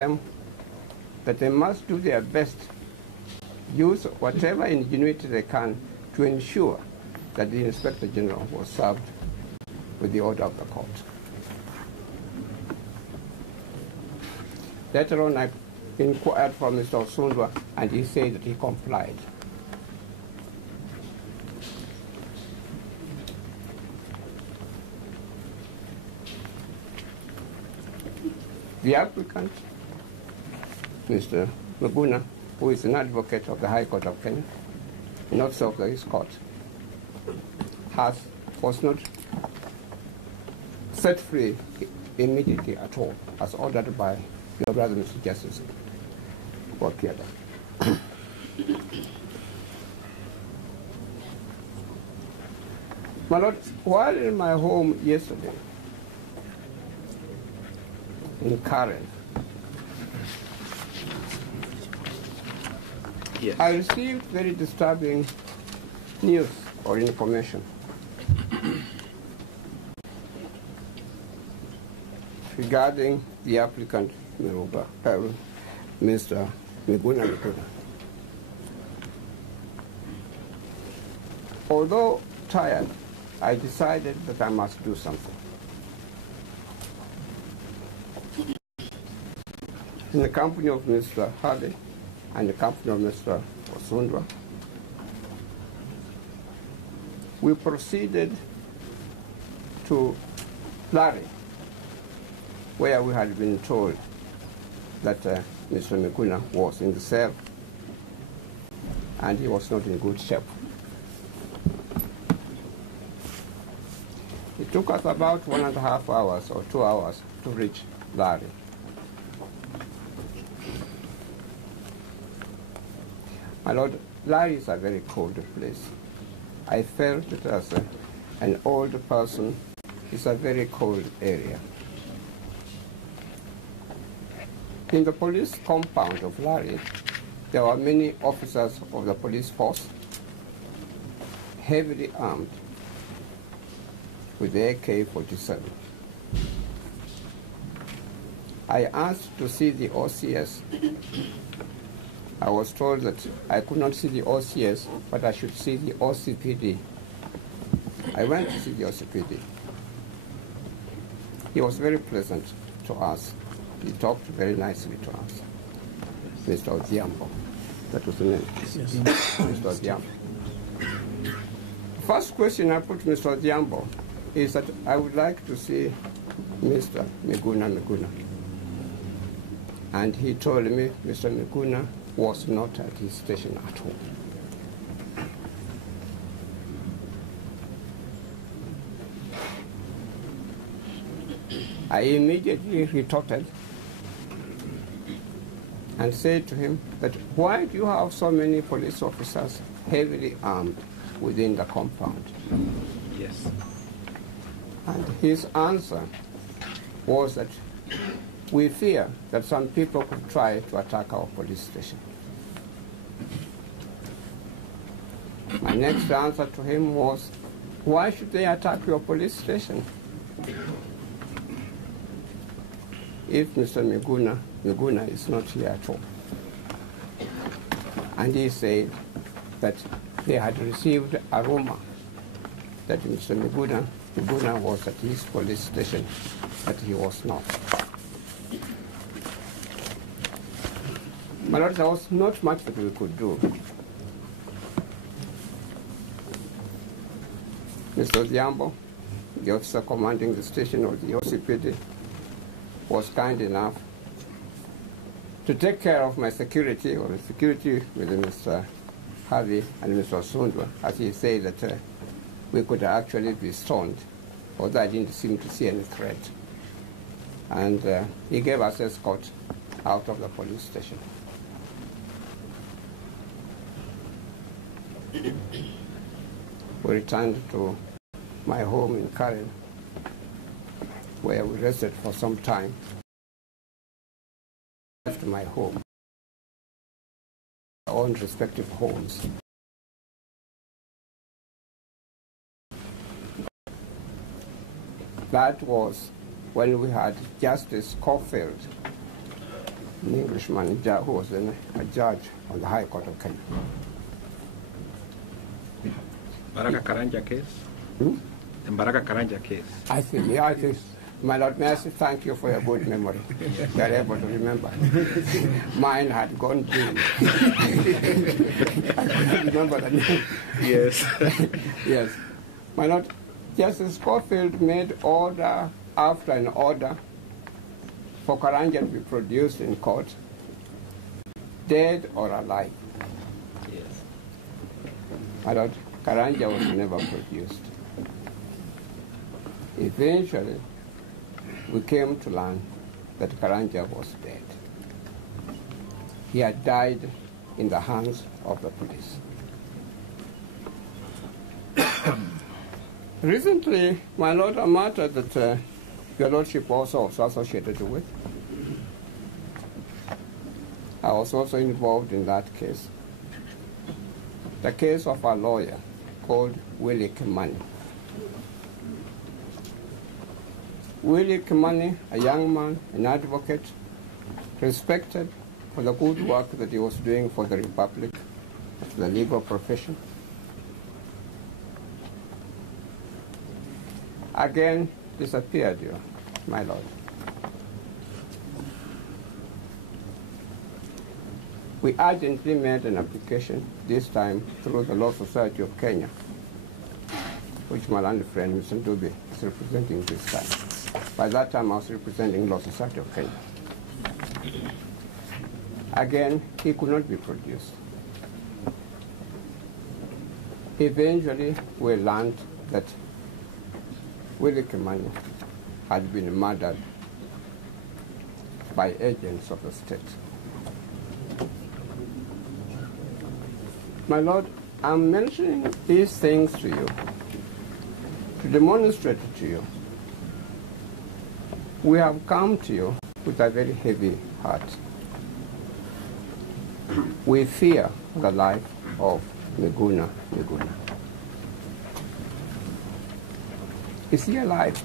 them that they must do their best, use whatever ingenuity they can to ensure that the Inspector General was served with the order of the court. Later on, I inquired from Mr. Osundwa, and he said that he complied. The applicant, Mr. Miguna, who is an advocate of the High Court of Kenya, and also of the East Court, was not set free immediately at all, as ordered by your brother, Mr. Justice Wakiada. My Lord, while in my home yesterday, in Karen, yes, I received very disturbing news or information regarding the applicant, Mr. Miguna Miguna. Although tired, I decided that I must do something. In the company of Mr. Hardy and the company of Mr. Osundwa, we proceeded to Larry, where we had been told that Mr. Miguna was in the cell and he was not in good shape. It took us about 1.5 hours or 2 hours to reach Larry. My Lord, Larry is a very cold place. I felt that as an old person, it's a very cold area. In the police compound of Larry, there were many officers of the police force, heavily armed with the AK-47. I asked to see the OCS. I was told that I could not see the OCS, but I should see the OCPD. I went to see the OCPD. He was very pleasant to us. He talked very nicely to us. Mr. Odhiambo, that was the name. Yes. Mr. Odhiambo. The first question I put to Mr. Odhiambo is that I would like to see Mr. Miguna Miguna. And he told me Mr. Miguna was not at his station at home. I immediately retorted and said to him that why do you have so many police officers heavily armed within the compound? Yes. And his answer was that we fear that some people could try to attack our police station. My next answer to him was, why should they attack your police station? If Mr. Miguna is not here at all. And he said that they had received a rumor that Mr. Miguna was at his police station, but he was not. My Lord, there was not much that we could do. Mr. Odhiambo, the officer commanding the station of the OCPD, was kind enough to take care of my security, or the security with Mr. Harvey and Mr. Osundwa, as he said that we could actually be stoned, although I didn't seem to see any threat. And he gave us escort out of the police station. We returned to my home in Karen, where we rested for some time. Left my home, our own respective homes. That was when we had Justice Caulfield an Englishman who was then a judge on the High Court of Kenya. Baraka Karanja case? Hmm? The Baraka Karanja case? I think, my Lord Mercy, thank you for your good memory. You are able to remember. Mine had gone dim. I couldn't remember the name. Yes. Yes. My Lord, Justice Schofield made order after an order for Karanja to be produced in court, dead or alive. Yes. My Lord, Karanja was never produced. Eventually, we came to learn that Karanja was dead. He had died in the hands of the police. Recently, my Lord, a matter that your Lordship also was associated with, I was also involved in that case. The case of a lawyer called Willie Kimani. Willie Kimani, a young man, an advocate, respected for the good work that he was doing for the Republic, the legal profession. Again, disappeared, my Lord. We urgently made an application, this time through the Law Society of Kenya, which my learned friend, Mr. Dube, is representing this time. By that time, I was representing Law Society of Kenya. Again, he could not be produced. Eventually, we learned that Willie Kimani had been murdered by agents of the state. My Lord, I'm mentioning these things to you to demonstrate to you. We have come to you with a very heavy heart. We fear the life of Miguna Miguna. Is he alive?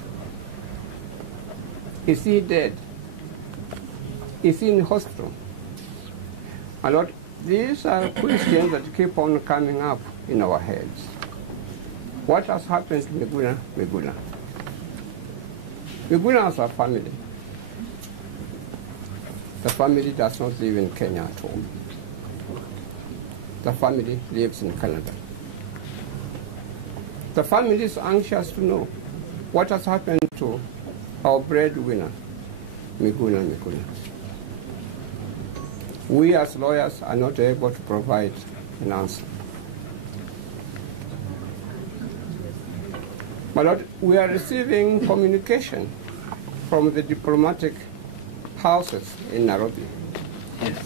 Is he dead? Is he in hospital? My Lord, these are questions that keep on coming up in our heads. What has happened to Miguna Miguna? Miguna has a family. The family does not live in Kenya at all. The family lives in Canada. The family is anxious to know what has happened to our breadwinner, Miguna Miguna. We as lawyers are not able to provide an answer. My Lord, we are receiving communication from the diplomatic houses in Nairobi, Yes.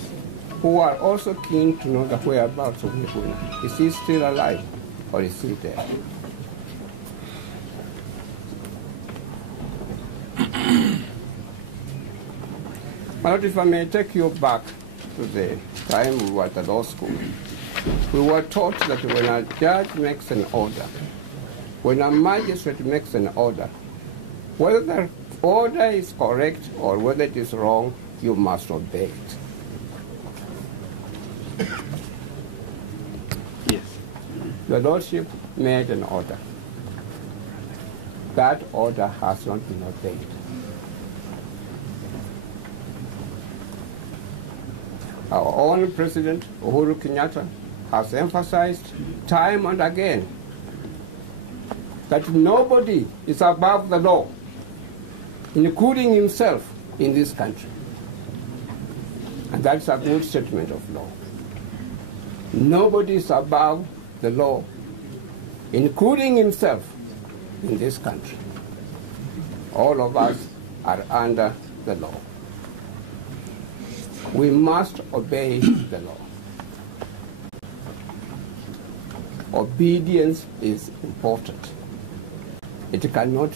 who are also keen to know the whereabouts of Miguna. Is he still alive or is he dead? My Lord, if I may take you back to the time we were at the law school, we were taught that when a judge makes an order, when a magistrate makes an order, whether the order is correct or whether it is wrong, you must obey it. Yes. Your Lordship made an order. That order has not been obeyed. Our own President, Uhuru Kenyatta, has emphasized time and again that nobody is above the law, including himself in this country. And that's a good statement of law. Nobody is above the law, including himself in this country. All of us are under the law. We must obey the law. Obedience is important. It cannot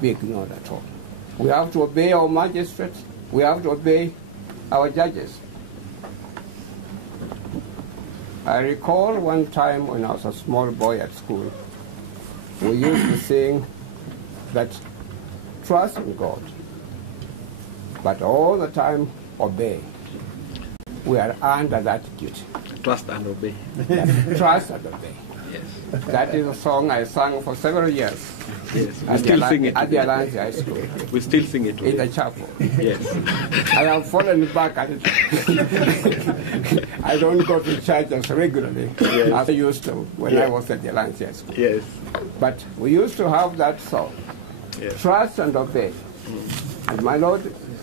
be ignored at all. We have to obey our magistrates. We have to obey our judges. I recall one time when I was a small boy at school, we used to sing that trust in God, but all the time obey. We are under that duty. Trust and obey. Trust and obey. Yes. That is a song I sang for several years Yes. We at still the, sing it. at the Alliance High School We still sing it. in the chapel. Yes. I have fallen back at it. I don't go to church as regularly as I used to when I was at the Alliance High School. Yes. But we used to have that song, Yes. trust and obey. And my Lord,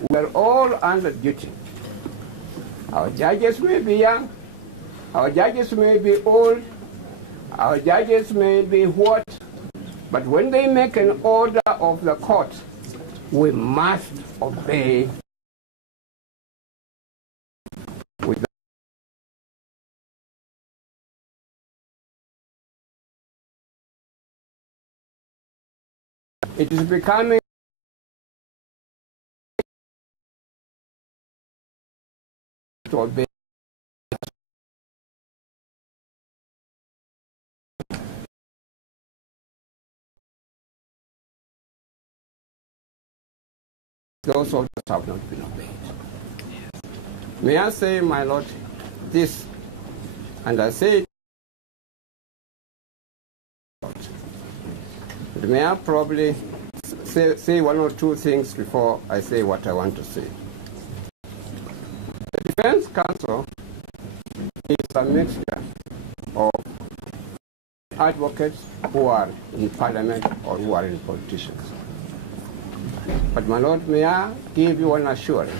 we are all under duty. Our judges may be young, our judges may be old, our judges may be what, but when they make an order of the court, we must obey. With it is becoming to obey. Those orders have not been obeyed. May I say, my Lord, this, and I say it, but may I probably say one or two things before I say what I want to say. The Defense Council is a mixture of advocates who are in Parliament or who are in politicians. But my Lord, may I give you one assurance.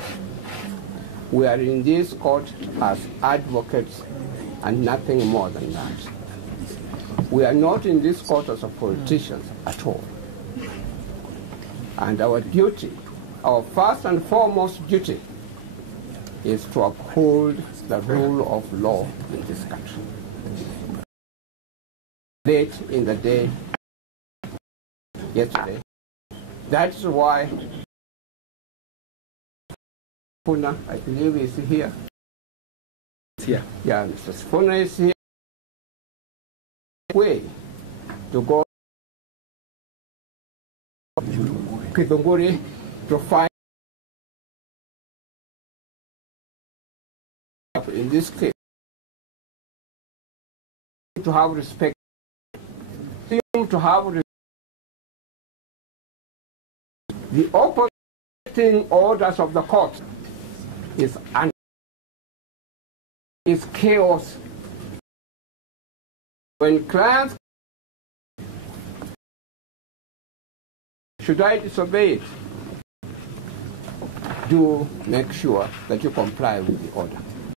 We are in this court as advocates and nothing more than that. We are not in this court as politicians at all. And our duty, our first and foremost duty, is to uphold the rule of law in this country. Late in the day, yesterday, that's why Puna, I believe, is here. Yeah. Yeah, Mr. Spooner is here. Way to go to Kitunguri to find, in this case, to have respect, to have respect. The opposing orders of the court is chaos. When clients, should I disobey it? Do make sure that you comply with the order.